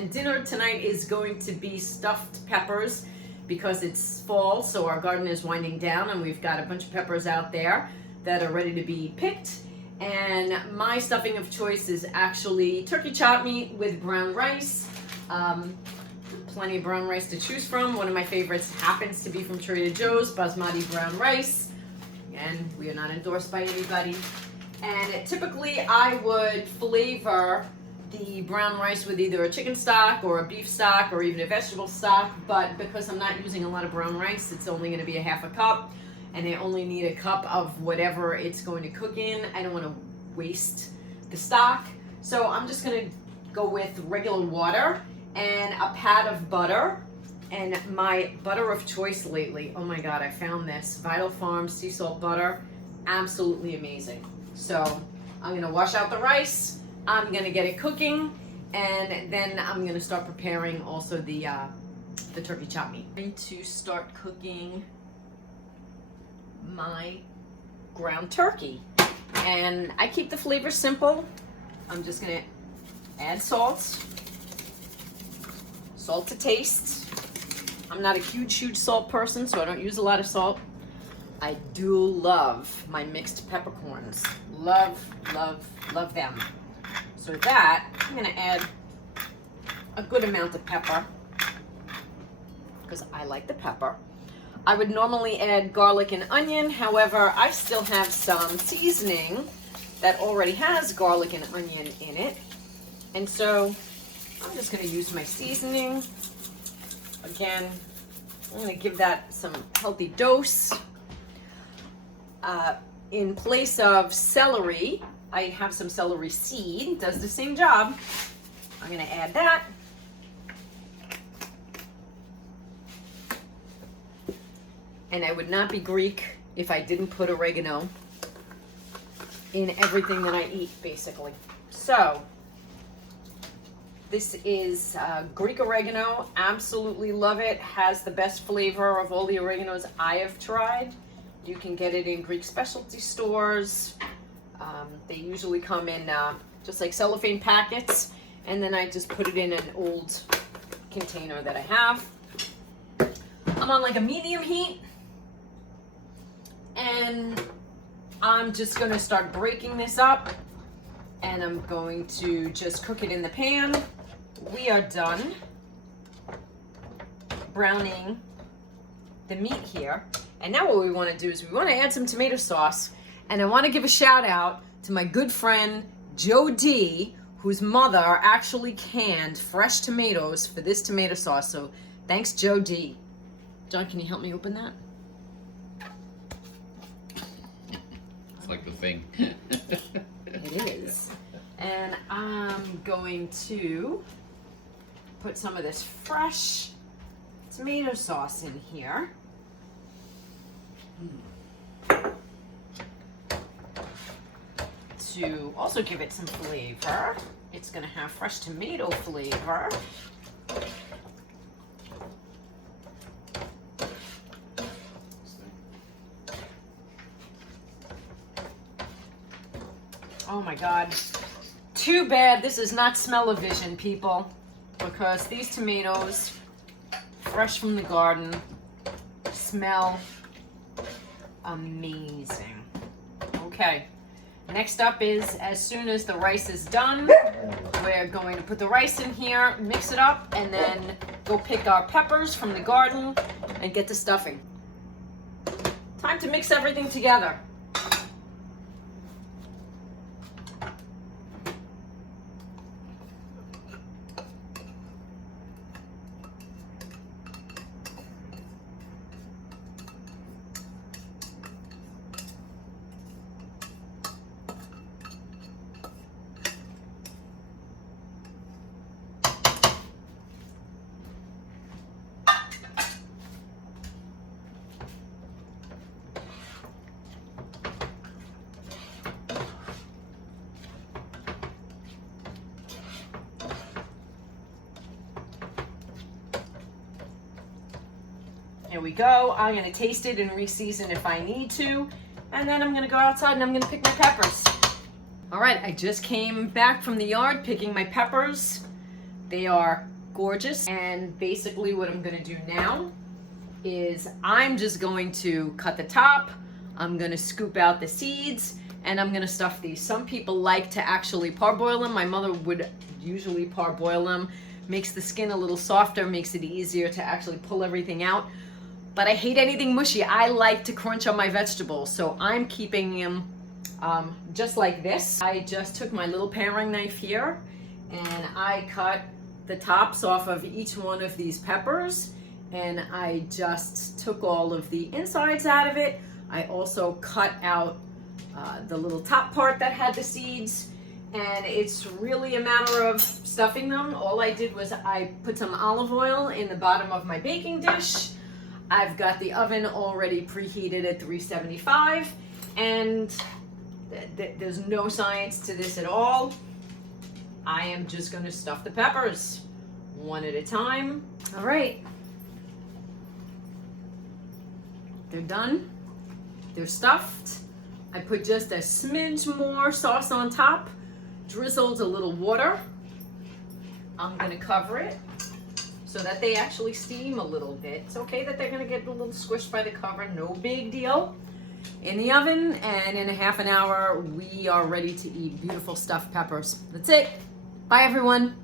And dinner tonight is going to be stuffed peppers because it's fall, so our garden is winding down and we've got a bunch of peppers out there that are ready to be picked. And my stuffing of choice is actually turkey chop meat with brown rice. Plenty of brown rice to choose from. One of my favorites happens to be from Trader Joe's, basmati brown rice. Again, we are not endorsed by anybody. And typically I would flavor the brown rice with either a chicken stock or a beef stock or even a vegetable stock, but because I'm not using a lot of brown rice, it's only going to be a half a cup, and I only need a cup of whatever it's going to cook in. I don't want to waste the stock, so I'm just going to go with regular water and a pat of butter. And my butter of choice lately, oh my god, I found this Vital Farms sea salt butter, absolutely amazing. So I'm going to wash out the rice, I'm going to get it cooking, and then I'm going to start preparing also the turkey chop meat. I'm going to start cooking my ground turkey, and I keep the flavor simple. I'm just going to add salt to taste. I'm not a huge salt person, so I don't use a lot of salt. I do love my mixed peppercorns. Love them. So with that, I'm going to add a good amount of pepper because I like the pepper. I would normally add garlic and onion. However, I still have some seasoning that already has garlic and onion in it. And so I'm just going to use my seasoning. Again, I'm going to give that some healthy dose. In place of celery, I have some celery seed, does the same job. I'm going to add that. And I would not be Greek if I didn't put oregano in everything that I eat, basically. So, this is Greek oregano. Absolutely love it. Has the best flavor of all the oreganos I have tried. You can get it in Greek specialty stores. They usually come in just like cellophane packets, and then I just put it in an old container that I have. I'm on like a medium heat, and I'm just going to start breaking this up, and I'm going to just cook it in the pan. We are done browning the meat here, and now what we want to do is we want to add some tomato sauce. And I want to give a shout out to my good friend Joe D, whose mother actually canned fresh tomatoes for this tomato sauce. So thanks, Joe D. John, can you help me open that? It's like the thing. It is. And I'm going to put some of this fresh tomato sauce in here. To also give it some flavor. It's going to have fresh tomato flavor. Oh my god. Too bad this is not smell-o-vision, people, because these tomatoes, fresh from the garden, smell amazing. Okay. Next up is, as soon as the rice is done, we're going to put the rice in here, mix it up, and then go pick our peppers from the garden and get the stuffing. Time to mix everything together. Here we go. I'm going to taste it and re-season if I need to. And then I'm going to go outside and I'm going to pick my peppers. All right, I just came back from the yard picking my peppers. They are gorgeous. And basically what I'm gonna do now is I'm just going to cut the top. I'm gonna scoop out the seeds and I'm gonna stuff these. Some people like to actually parboil them. My mother would usually parboil them. Makes the skin a little softer, makes it easier to actually pull everything out. But I hate anything mushy. I like to crunch on my vegetables, so I'm keeping them just like this. I just took my little paring knife here and I cut the tops off of each one of these peppers, and I just took all of the insides out of it. I also cut out the little top part that had the seeds, and it's really a matter of stuffing them. All I did was I put some olive oil in the bottom of my baking dish. I've got the oven already preheated at 375, and there's no science to this at all. I am just going to stuff the peppers one at a time. All right. They're done. They're stuffed. I put just a smidge more sauce on top, drizzled a little water. I'm going to cover it so that they actually steam a little bit. It's okay that they're going to get a little squished by the cover, no big deal. In the oven, and in a half an hour, we are ready to eat beautiful stuffed peppers. That's it. Bye, everyone.